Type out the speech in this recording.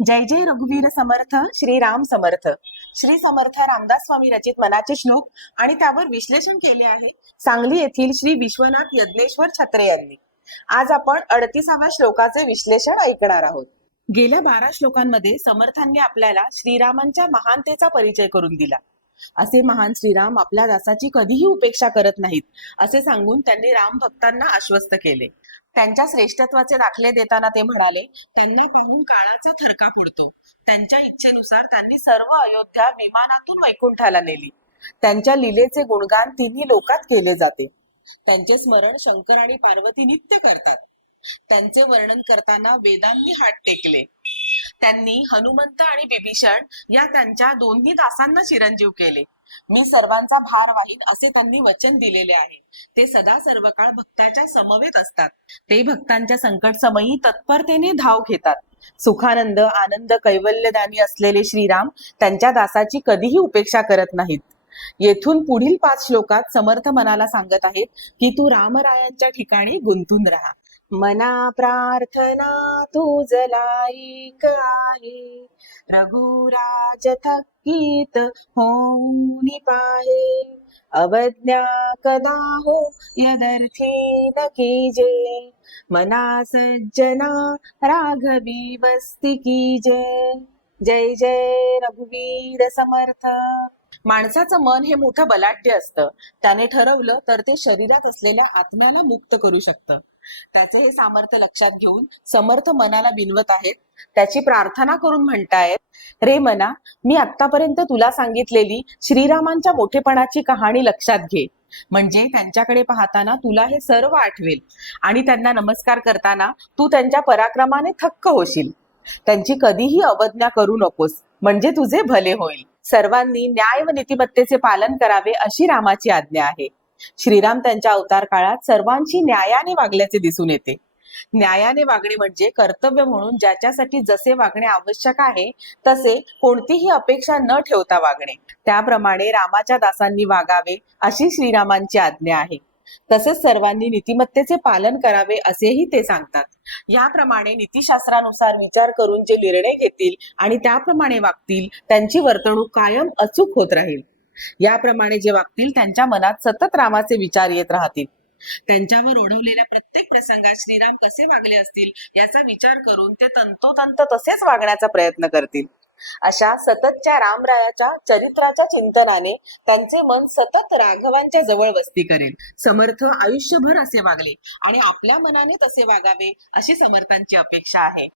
जय जय रघुवीर समर्थ श्री राम समर्थ. श्री समर्थ रामदास स्वामी रचित मनाचे श्लोक आणि त्यावर विश्लेषण केले आहे सांगली येथील श्री विश्वनाथ यज्ञेश्वर छत्रे यांनी. आज आपण 38व्या श्लोकाचे विश्लेषण ऐकणार आहोत. गेल्या 12 श्लोकांमध्ये समर्थांनी आपल्याला श्रीरामांच्या महानतेचा परिचय करून दिला. असे महान श्रीराम आपल्या दासाची कधीही उपेक्षा करत नाहीत असे सांगून त्यांनी राम भक्तांना आश्वस्त केले. त्यांच्या श्रेष्ठत्वाचे दाखले देताना ते म्हणाले, त्यांना पाहून काळाचा थरकाप उडतो. त्यांच्या इच्छेनुसार त्यांनी सर्व अयोध्या विमानातून वैकुंठाला नेली. त्यांच्या लीलेचे गुणगान तिन्ही लोकात केले जाते. त्यांचे स्मरण शंकर आणि पार्वती नित्य करतात. त्यांचे वर्णन करताना वेदांनी हात टेकले. त्यांनी हनुमंत आणि बिभीषण या त्यांच्या दोन्ही दासांना चिरंजीव केले. मी सर्वांचा भार वाहीन असे त्यांनी वचन दिलेले आहे. ते सदा सर्व काळ भक्ताच्या समवेत असतात. ते भक्तांच्या संकट समयी तत्परतेने धाव घेतात. सुखानंद आनंद कैवल्यदानी असलेले श्रीराम त्यांच्या दासाची कधीही उपेक्षा करत नाहीत. येथून पुढील 5 श्लोकात समर्थ मनाला सांगत आहेत की तू रामरायांच्या ठिकाणी गुंतून राहा. मना प्रार्थना तुझला ऐक आहे, रघुराज थकीत होऊनी पाहे. अवज्ञा कदा हो यदर्थी न कीजे, मना सज्जना राघवी वस्ती कीजय. जय जय रघुवीर समर्थ. माणसाचं मन हे मोठं बलाढ्य असतं. त्याने ठरवलं तर ते शरीरात असलेल्या आत्म्याला मुक्त करू शकतं. त्याचे हे सामर्थ्य लक्षात घेऊन समर्थ मनाला विनवत आहेत. त्याची प्रार्थना करून म्हणतायत, रे मना, मी आतापर्यंत तुला सांगितलेली श्रीरामांच्या मोठेपणाची कहाणी लक्षात घे. म्हणजे त्यांच्याकडे पाहताना तुला हे सर्व आठवेल आणि त्यांना नमस्कार करताना तू त्यांच्या पराक्रमाने थक्क होशील. त्यांची कधीही अवज्ञा करू नकोस, म्हणजे तुझे भले होईल. सर्वांनी न्याय व नीतिमत्तेचे पालन करावे अशी रामाची आज्ञा आहे. श्रीराम त्यांच्या अवतार काळात सर्वांशी न्यायाने वागल्याचे दिसून येते. न्यायाने वागणे म्हणजे कर्तव्य म्हणून ज्याच्यासाठी जसे वागणे आवश्यक आहे तसे कोणतीही अपेक्षा न ठेवता वागणे. त्याप्रमाणे रामाच्या दासांनी वागावे अशी श्रीरामांची आज्ञा आहे. तसेच सर्वांनी नीतिमत्तेचे पालन करावे असेही ते सांगतात. याप्रमाणे नीतिशास्त्रानुसार विचार करून जे निर्णय घेतील आणि त्याप्रमाणे वागतील त्यांची वर्तणूक कायम अचूक होत राहील. याप्रमाणे जे वागतील त्यांच्या मनात सतत रामाचे विचार येत राहतील. त्यांच्यावर ओढवलेल्या प्रत्येक प्रसंगात श्रीराम कसे वागले असतील याचा विचार करून ते तंतोतंत तसेच वागण्याचा प्रयत्न करतील. अशा सततच्या रामरायाच्या चरित्राच्या चिंतनाने त्यांचे मन सतत राघवांच्या जवळ वस्ती करेल. समर्थ आयुष्यभर असे वागले आणि आपल्या मनाने तसे वागावे अशी समर्थांची अपेक्षा आहे.